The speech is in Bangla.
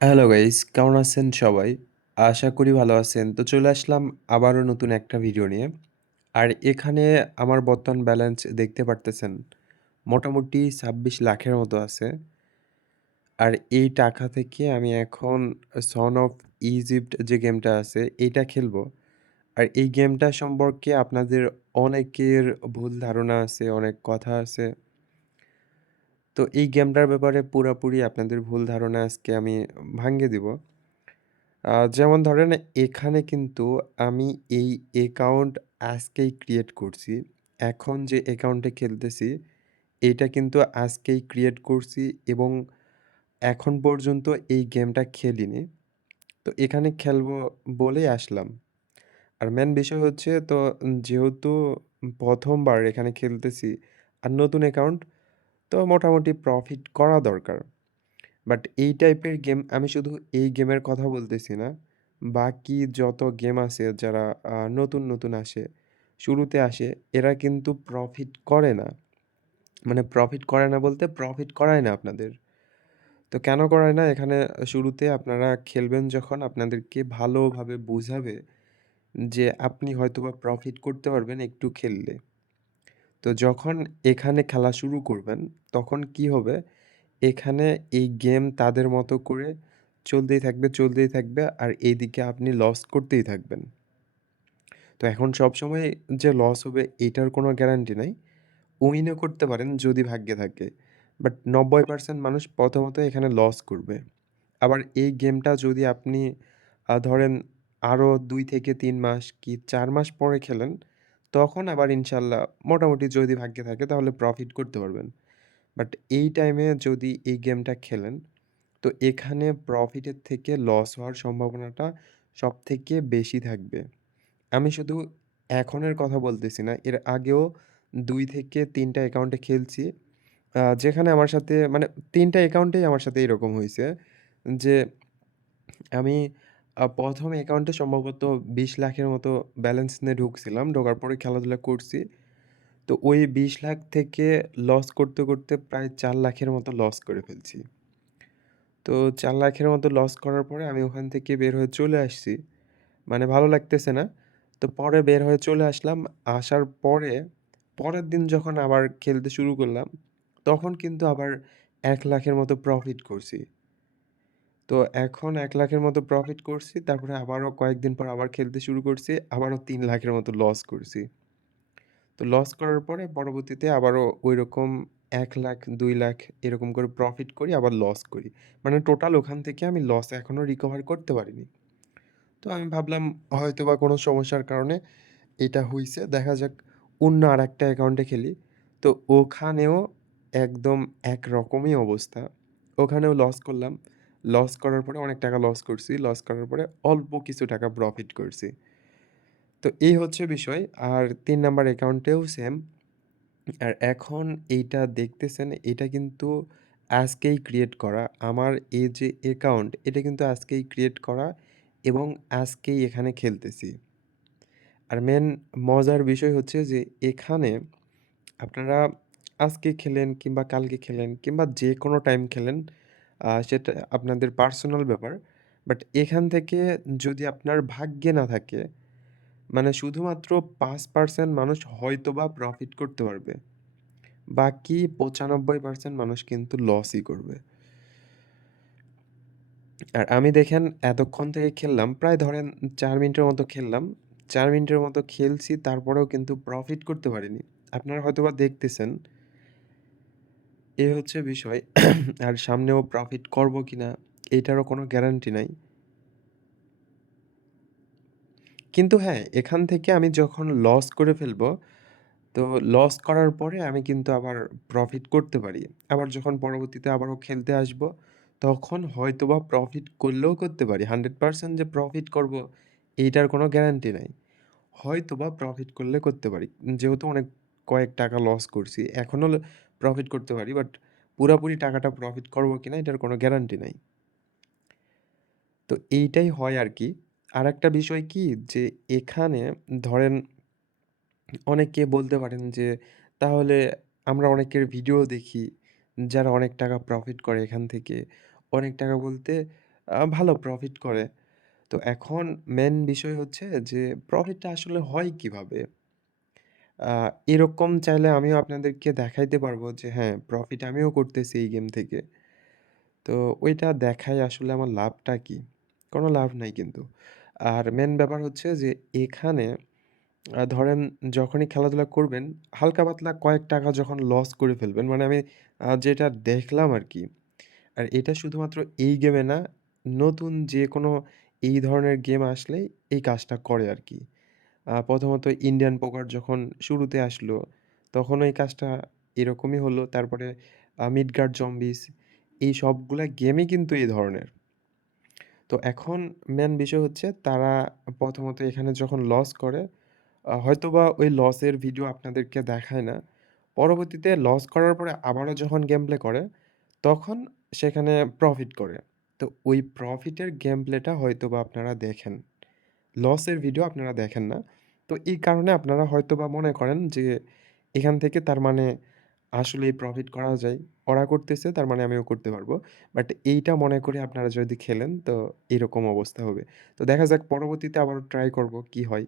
হ্যালো গাইস, কেমন আছেন সবাই? আশা করি ভালো আছেন। তো চলে আসলাম আবারও নতুন একটা ভিডিও নিয়ে। আর এখানে আমার বর্তমান ব্যালেন্স দেখতে পারতেছেন। মোটামুটি ২৬,০০,০০০ মতো আছে। আর এই টাকা থেকে আমি এখন 'সন অফ ইজিপ্ট' যে গেমটা আছে এইটা খেলবো। আর এই গেমটা সম্পর্কে আপনাদের অনেকের ভুল ধারণা আছে, অনেক কথা আছে। তো এই গেমটার ব্যাপারে পুরাপুরি আপনাদের ভুল ধারণা আজকে আমি ভাঙ্গে দিব। যেমন ধরেন এখানে কিন্তু আমি এই অ্যাকাউন্ট আজকেই ক্রিয়েট করছি। এখন যে অ্যাকাউন্টে খেলতেছি, এইটা কিন্তু আজকেই ক্রিয়েট করছি এবং এখন পর্যন্ত এই গেমটা খেলিনি। তো এখানে খেলবো বলেই আসলাম। আর মেইন বিষয় হচ্ছে তো যেহেতু ১ম বার এখানে খেলতেছি আর নতুন অ্যাকাউন্ট, তো মোটামুটি প্রফিট করা দরকার। বাট এই টাইপের গেম আমি শুধু এই গেমের কথা বলতেছি না। বাকি যত গেম আছে যারা নতুন আসে, শুরুতে আসে এরা কিন্তু প্রফিট করে না। মানে প্রফিট করে না বলতে প্রফিট করায় না আপনাদের। তো কেন করায় না? এখানে শুরুতে আপনারা খেলবেন যখন আপনাদেরকে ভালোভাবে বুঝাবে যে আপনি হয়তোবা প্রফিট করতে পারবেন একটু খেললে। তো যখন এখানে খেলা শুরু করবেন তখন কি হবে? এখানে এই গেম তাদের মতো করে চলতেই থাকবে আর এইদিকে আপনি লস করতেই থাকবেন। তো এখন সবসময় যে লস হবে এটার কোনো গ্যারান্টি নাই। উইনও করতে পারেন যদি ভাগ্যে থাকে। বাট ৯০% মানুষ প্রথমত এখানে লস করবে। আবার এই গেমটা যদি আপনি ধরেন আরো ২ থেকে ৩ মাস কি ৪ মাস পরে খেলেন, তখন আবার ইনশাল্লাহ মোটামুটি যদি ভাগ্যে থাকে তাহলে প্রফিট করতে পারবেন। বাট এই টাইমে যদি এই গেমটা খেলেন, তো এখানে প্রফিটের থেকে লস হওয়ার সম্ভাবনাটা সবথেকে বেশি থাকবে। আমি শুধু এখনের কথা বলতেছি না, এর আগেও ২ থেকে ৩ টা অ্যাকাউন্টে খেলছি। যেখানে আমার সাথে মানে ৩ টা অ্যাকাউন্টেই আমার সাথে এরকম হইছে যে আমি ১ম অ্যাকাউন্টে সম্ভবত ২০,০০,০০০ এর মতো ব্যালেন্স নিয়ে ঢুকছিলাম। ঢোকার পরে খেলাধুলা করছি। তো ওই ২০,০০,০০০ থেকে লস করতে প্রায় ৪,০০,০০০ এর মতো লস করে ফেলছি। তো ৪,০০,০০০ এর মতো লস করার পরে আমি ওখান থেকে বের হয়ে চলে আসছি। মানে ভালো লাগতেছে না। তো পরে বের হয়ে চলে আসলাম। আসার পরে, পরের দিন যখন আবার খেলতে শুরু করলাম, তখন কিন্তু আবার ১,০০,০০০ এর মতো প্রফিট করছি। তো এখন ১,০০,০০০ এর মতো প্রফিট করছি। তারপরে আবারও কয়েকদিন পর আবার খেলতে শুরু করছি। আবারও ৩,০০,০০০ এর মতো লস করছি। তো লস করার পরে পরবর্তীতে আবারও ঐরকম ১,০০,০০০, ২,০০,০০০ এরকম করে প্রফিট করি, আবার লস করি। মানে টোটাল ওখান থেকে আমি লস এখনো রিকভার করতে পারিনি। তো আমি ভাবলাম হয়তোবা কোনো সমস্যার কারণে এটা হইছে। দেখা যাক অন্য আরেকটা অ্যাকাউন্টে খেলি। তো ওখানেও একদম একরকমই অবস্থা। ওখানেও লস করলাম। লস করার পরে অনেক টাকা লস করছি। লস করার পরে অল্প কিছু টাকা প্রফিট করছি। তো এই হচ্ছে বিষয়। আর ৩ নাম্বার অ্যাকাউন্টেও সেম। আর এখন এইটা দেখতেছেন, এটা কিন্তু আজকেই ক্রিয়েট করা। আমার এই যে অ্যাকাউন্ট, এটা কিন্তু আজকেই ক্রিয়েট করা এবং আজকেই এখানে খেলতেছি। আর মেইন মজার বিষয় হচ্ছে যে এখানে আপনারা আজকে খেলেন কিংবা কালকে খেলেন কিংবা যেকোনো টাইম খেলেন, সেটা আপনাদের পার্সোনাল ব্যাপার। বাট এখান থেকে যদি আপনার ভাগ্যে না থাকে, মানে শুধুমাত্র ৫% মানুষ হয়তোবা প্রফিট করতে পারবে। বাকি ৯৫% মানুষ কিন্তু লসই করবে। আর আমি দেখেন এতক্ষণ থেকে খেললাম, প্রায় ধরেন ৪ মিনিটের মতো খেললাম। ৪ মিনিটের মতো খেলছি তারপরেও কিন্তু প্রফিট করতে পারিনি। আপনারা হয়তোবা দেখতেছেন। এই হচ্ছে বিষয়। আর সামনেও প্রফিট করব কিনা এইটারও কোনো গ্যারান্টি নাই। কিন্তু হ্যাঁ, এখান থেকে আমি যখন লস করে ফেলবো, তো লস করার পরে আমি কিন্তু আবার প্রফিট করতে পারি। আবার যখন পরবর্তীতে আবারও খেলতে আসবো, তখন হয়তোবা প্রফিট করলেও করতে পারি। 100% যে প্রফিট করব, এইটার কোনো গ্যারান্টি নাই। হয়তোবা প্রফিট করলে করতে পারি। যেহেতু অনেক কয়েক টাকা লস করছি, এখনও প্রফিট করতে পারি। বাট পুরাপুরি টাকাটা প্রফিট করব কিনা এটার কোনো গ্যারান্টি নাই। তো এইটাই হয় আরকি। আরেকটা বিষয় কি যে এখানে ধরেন অনেকে বলতে পারেন যে, তাহলে আমরা অনেকের ভিডিও দেখি, যারা অনেক টাকা প্রফিট করে এখান থেকে। অনেক টাকা বলতে ভালো প্রফিট করে। তো এখন মেইন বিষয় হচ্ছে যে প্রফিটটা আসলে হয় কিভাবে? আ এরকম চাইলে আমিও আপনাদেরকে দেখাইতে পারবো যে হ্যাঁ, প্রফিট আমিও করতেছি এই গেম থেকে। তো ওইটা দেখায় আসলে আমার লাভটা কি? কোনো লাভ নাই কিন্তু। আর মেইন ব্যাপার হচ্ছে যে এখানে ধরেন যখনই খেলাধুলা করবেন, হালকা পাতলা কয়েক টাকা যখন লস করে ফেলবেন, মানে আমি যেটা দেখলাম আরকি। আর এটা শুধুমাত্র এই গেমে না, নতুন যেকোনো এই ধরনের গেম আসলেই এই কাজটা করে আরকি। প্রথমত ইন্ডিয়ান পোকার যখন শুরুতে আসলো, তখনও এই কাজটা এরকমই হলো। তারপরে মিডগার্ড জম্বিস এই সবগুলা গেমই কিন্তু এই ধরনের। তো এখন মেইন বিষয় হচ্ছে তারা প্রথমত এখানে যখন লস করে, হয়তোবা ওই লসের ভিডিও আপনাদেরকে দেখায় না। পরবর্তীতে লস করার পরে আবারও যখন গেম প্লে করে, তখন সেখানে প্রফিট করে। তো ওই প্রফিটের গেম প্লেটা হয়তোবা আপনারা দেখেন। লসের ভিডিও আপনারা দেখেন না। তো এই কারণে আপনারা হয়তোবা মনে করেন যে এখান থেকে তার মানে আসলেই প্রফিট করা যায়। ওরা করতেছে তার মানে আমিও করতে পারবো। বাট এইটা মনে করে আপনারা যদি খেলেন তো এরকম অবস্থা হবে। তো দেখা যাক পরবর্তীতে আবারও ট্রাই করব কি হয়।